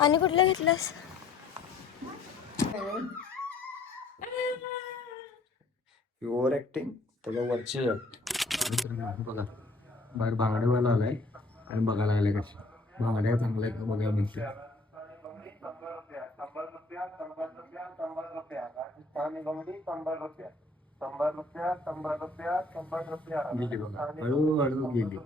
आणि कुठलं घेतलंस? ओव्हर ऍक्टिंग त्याच्या वरची बघा बाहेर बांगडेवाला आलाय आणि बघायला आले कशी बांगड्या चांगल्या आहेत का बघायला मिळते. गेली बघा हळूहळू गेली.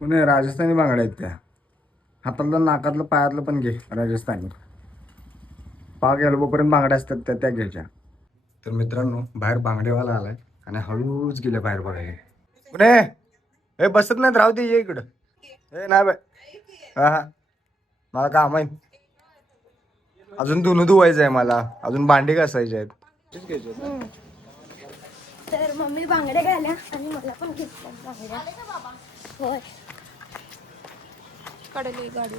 पुणे राजस्थानी बांगड्या आहेत त्या. हातातलं नाकातलं पायातलं पण घे राजस्थानी. पाक एल्बोपर्यंत बांगड्या असतात त्या घ्यायच्या. तर मित्रांनो बाहेर बांगडेवाला आलाय आणि हळूच गेले बाहेर बघायला. पुणे हे बसत नाहीत राहू दे ये इकडं. हे नाही बाय हा हा मला काम आहे. अजून धुणं धुवायचं आहे मला. अजून भांडी घासायचे आहेत. तर मम्मी बांगड्या घ्यायला आणि मला पण घेतल्या बांगड्या. होय कडली गाडी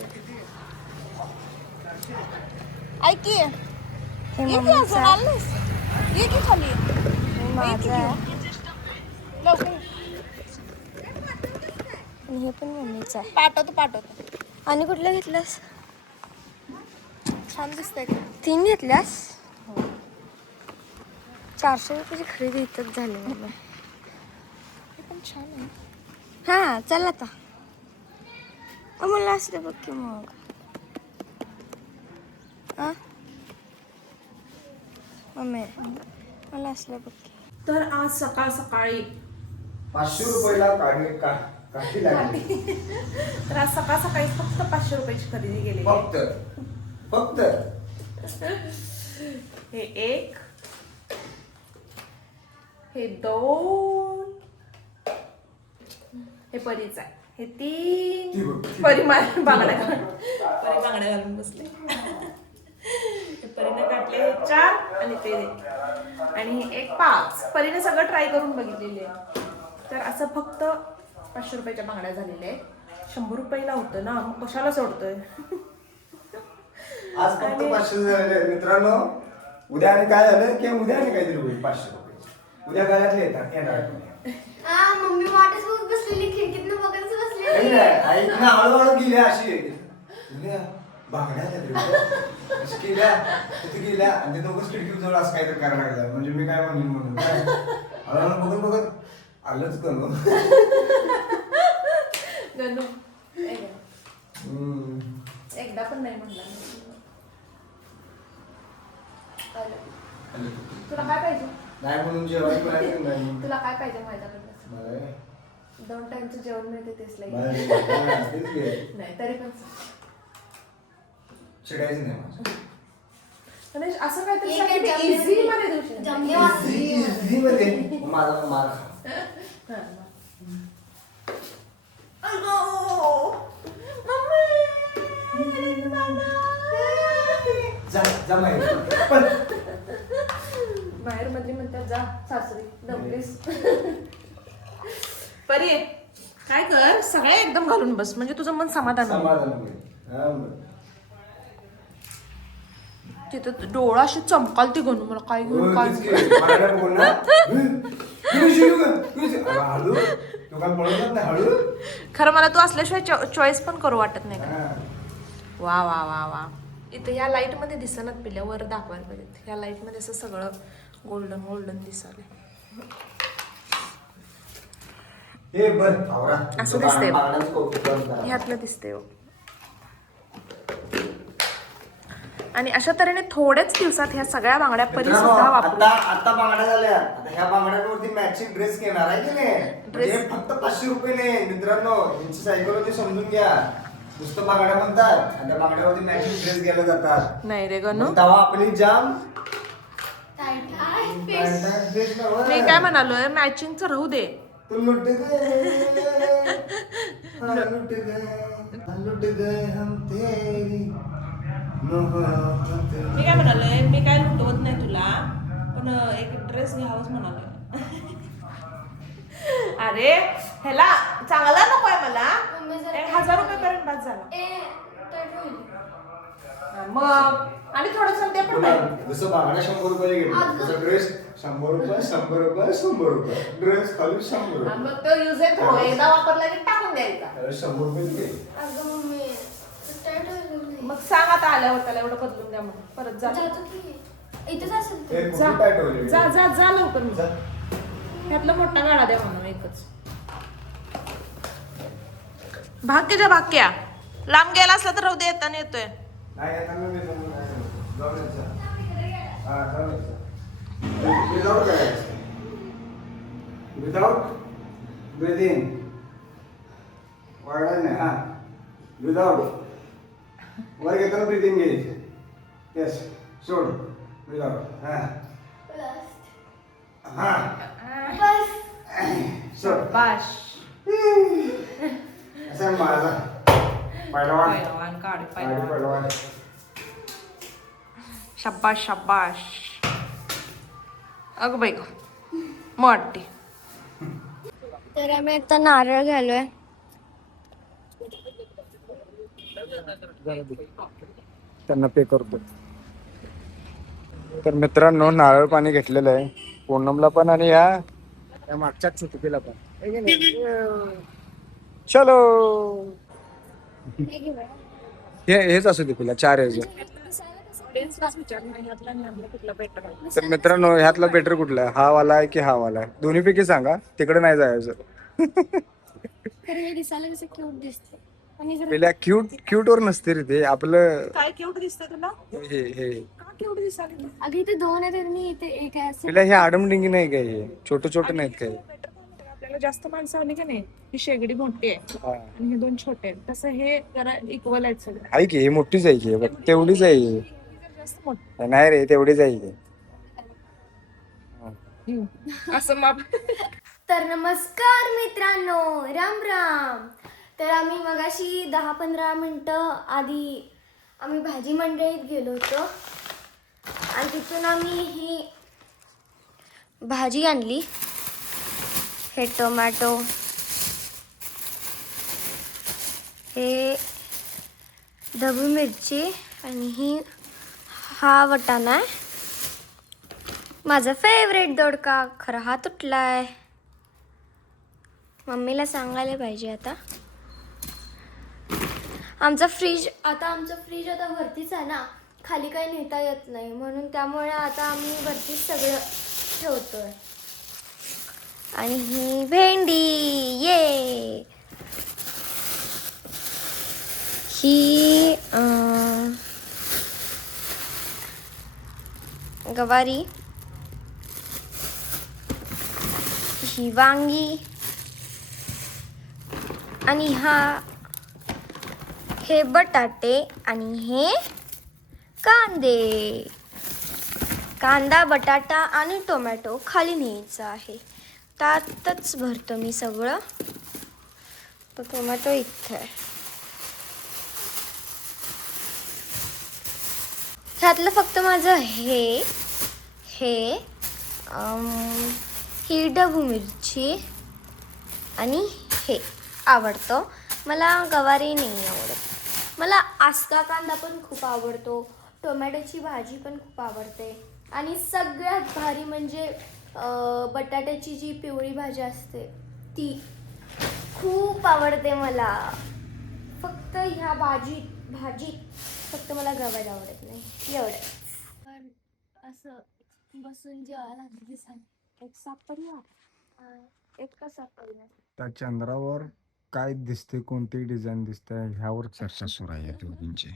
ऐक की हे खाली माझं आणि हे पण मम्मीचं आहे. पाठवतो. आणि कुठलं घेतलंस? छान दिसतंय. 3 घेतल्यास? 400 रुपयाची खरेदी इथंच झाली मम्मी. हे पण छान आहे. हा चल आता मला असलं बघ की मग. मम्मी मला असलं बघ की. तर आज सकाळ सकाळी 500 रुपयाला काठी लागली. तर आज सकाळ सकाळी फक्त 500 रुपयाची खरेदी केली. फक्त हे 1 हे 2 हे परीच आहे. हे 3 परी बांगड्या घालून बसले. हे परीने काढले 4 आणि ते आणि हे 1 5. परीने सगळं ट्राय करून बघितलेले आहे. तर असं फक्त 500 रुपयाच्या बांगड्या झालेल्या आहेत. 100 रुपयाला होतं ना मग कशाला सोडतोय. आज फक्त 500 झाले मित्रांनो. उद्या आणि काय झालं की उद्या आणि काहीतरी होईल 500 रुपये. उद्या गळ्यातले येणार. मम्मी वाटच बघत बसलेली खिडकीतनं बघत बसलेली. ऐक ना हळूहळू गेल्या अशी बांगड्या अशी गेल्या तिथे गेल्या आणि ते दोघंच खिडकी जवळ असं काहीतरी करायला लागलं. म्हणजे मी काय म्हणेन म्हणून हळूहळू बघत आलंच करू. एकदा पण नाही म्हणला. तुला काय पाहिजे? नाही म्हणून जेवण तुला काय पाहिजे माझ्याकडनं? 2 टाइमचं जेवण मिळते तेच नाही तरी पण चिडायचं नाही माझं. म्हणजे असं काहीतरी इझी मध्ये देऊ शकतो. इझी मध्ये माझा मार बाहेर मधली म्हणतात जा सासरी दमलीस. परी काय कर सगळे एकदम घालून बस म्हणजे तुझं मन समाधान होईल. तिथं डोळा अशी चमकाल ती गणू मला काय घेऊन काय खरं मला तू असल्याशिवाय चॉईस पण करू वाटत नाही का. वा वा वा वा. इथं ह्या लाईट मध्ये दिसणार पिल्यावर दाखवायला पाहिजे. ह्या लाईट मध्ये असं सगळं गोल्डन गोल्डन दिसायला असं दिसतंय. ह्यातलं दिसतंय आणि अशा तऱ्हेने थोड्याच दिवसात ह्या सगळ्या बांगड्या परी सुद्धा वापरू. आता बांगड्या झाल्या. आता ह्या बांगड्यांवरती मॅचिंग ड्रेस घेणार आहे की नाही. फक्त 500 रुपये मित्रांनो. यांची सायकोलॉजी समजून घ्या. नुसतं बांगड्या म्हणतात आणि त्या बांगड्यावरती मॅचिंग ड्रेस घ्यायला जातात. नाही रे गणू तेव्हा आपली जाम. मी काय म्हणालोय मॅचिंगचं राहू दे. तू लुट गए लुट गए हम तेरी मोहब्बत. मी काय म्हणालोय मी काय लुटवत नाही तुला पण एक ड्रेस घ्यावाच म्हणालोय. अरे ह्याला चांगला नकोय मला. 1000 रुपये पर्यंत बाद झाला. मग आणि थोडंसं ते पण नाही. जसं बांगड्या 100 रुपये घेतलं तसं ड्रेस 100 रुपये 100 रुपये 100 रुपये ड्रेस खाली 100 रुपये. मग तो युज अँड थ्रो एकदा वापरला की टाकून द्यायचा. 100 रुपये घे. अगं मम्मी टाईट होईल. मग सांग आता आल्यावर त्याला एवढं बदलून द्या म्हणून परत जा जातो की इथेच असेल हे ते. कुठे टाईट होईल? जा जा जा लवकर मग. जा. ह्यातला मोठा गाडा द्या म्हणून एकच. भाग्यच्या भाग्या लांब गेला असला तर राहू दे येताना येतोय. नाही येताना मी जाऊन यायचं. हा जाऊन यायचं. विदाउट करायचं. Without breath in. वाढायला नाही. हा विदाउट वर घेताना ब्रीथ इन घ्यायचं. येस सोड विदाउट. हा हा बस. सोड. बाश असं माझा पहिलवान. पैलवान काढ पहिलवान. पैलवान. शाबाश शाबाश. अगं बाई मग वाटते. तर आम्ही आता नारळ घालोय. त्यांना पे करतो. तर मित्रांनो नारळ पाणी घेतलेलं आहे पूनमला पण आणि या मागच्या चुटकीला पण. चलो हेच असू दे तुला 4 यायचं. तर मित्रांनो ह्यातला बेटर कुठला आहे? हा वाला आहे की हा वाला आहे? दोन्हीपैकी सांगा. तिकडे नाही जायचं. तर हे दिसायला कसं क्यूट दिसते आणि जरा पहिल्या क्यूट वर नसते रे ते आपलं. काय क्यूट दिसतं तुला? हे का क्यूट दिसायला? अगं इथे 2 आहेत आणि इथे 1 आहे असं. पहिल्या हे आडमडिंगी नाही काय? हे छोटे नाहीत काय? आपल्याला जास्त माणसं आली की नाही ही शेगडी मोठी आहे हा. आणि हे 2 छोटे आहेत. तसं हे जरा इक्वल आहेत सगळे. आहे की हे मोठीच आहे की बघ, तेवढीच आहे ही. जास्त मोठे नाही रे तेवढीच आहे की. असं माप. तर नमस्कार मित्रांनो, राम राम. तर आम्ही मगाशी 10-15 मिनटं आधी आम्ही भाजी मंडळीत गेलो होतो आणि तिथून आम्ही ही भाजी आणली. हे टोमॅटो, हे ढबू मिरची आणि हा वटाणा आहे. माझा फेवरेट दोडका. खरा हा तुटलाय. मम्मीला सांगायला पाहिजे आता. आमचं फ्रीज आता वरतीच आहे ना, खाली काही नेता येत नाही म्हणून त्यामुळे आता आम्ही वरतीच सगळं ठेवतोय. आणि ही भेंडी ये ही गवारी, ही वांगी आणि हे बटाटे आणि हे कांदे. कांदा, बटाटा आणि टोमॅटो खाली न्यायचं आहे. त्यातच भरतो मी सगळं. तो टोमॅटो इथे आहे. ह्यातलं फक्त माझं ही ढबू मिरची आणि हे आवडतं. मला गवारी नाही आवडत. मला आस्का कांदा पण खूप आवडतो. टोमॅटोची भाजी पण खूप आवडते. आणि सगळ्यात भारी म्हणजे बटाट्याची जी पिवळी भाजी असते ती खूप आवडते मला. फक्त ह्या भाजीत फक्त मला गवारी आवडत नाही एवढंच. पण असं बसून जेवायला एक सापडला, एक का सापडला. त्या चंद्रावर काय दिसते, कोणती डिझाईन दिसते ह्यावर चर्चा सुरू आहे दोघींची.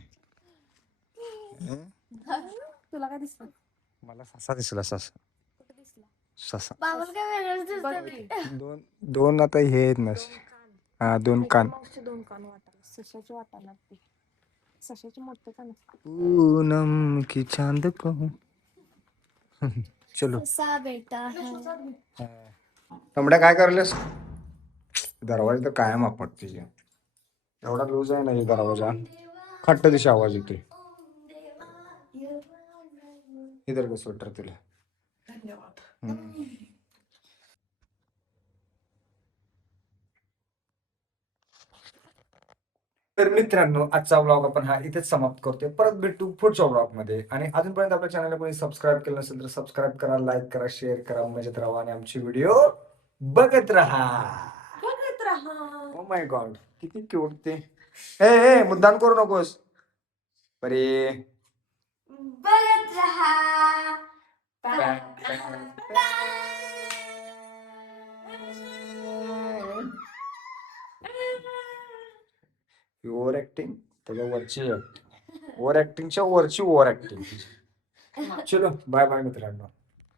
तुला काय दिसतं? मला ससा दिसला. ससा बाबा काय वेगळंच दिसतं. दोन आता हे आहेत ना. हा 2 कान. 2 कान वाटायला. सशाचे वाटायला ते. सशाचे मोठे कान. पूनम की चांद को. चलो सा बेटा है. तांबड्या काय करलेस? दरवाजा तर कायम आपटते. एवढा लूज आहे ना हे दरवाजा. खट्ट दिशा आवाज येतोय. इधर का स्वेटर तुला. धन्यवाद. तर मित्रांनो आजचा व्लॉग आपण हा इथेच समाप्त करतोय. परत भेटू पुढच्या व्लॉग मध्ये. आणि अजूनपर्यंत आपल्या चॅनलला कोणी सबस्क्राईब केलं नसेल तर सबस्क्राईब करा, लाईक करा, शेअर करा, मजेत राहा आणि आमची व्हिडिओ बघत राहा. बघत राहा. ओ माय गॉड किती क्यूट ते. ए मुद्दाम करू नकोस. बरे बघत राहा. ओव्हर ऍक्टिंग त्याच्या वरची ओव्हर ऍक्टिंगच्या वरची ओव्हर ऍक्टिंग. चलो बाय बाय मित्रांनो.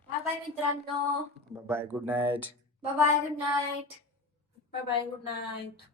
बाय बाय मित्रांनो. Bye bye good night. Bye bye good night. Bye bye good night.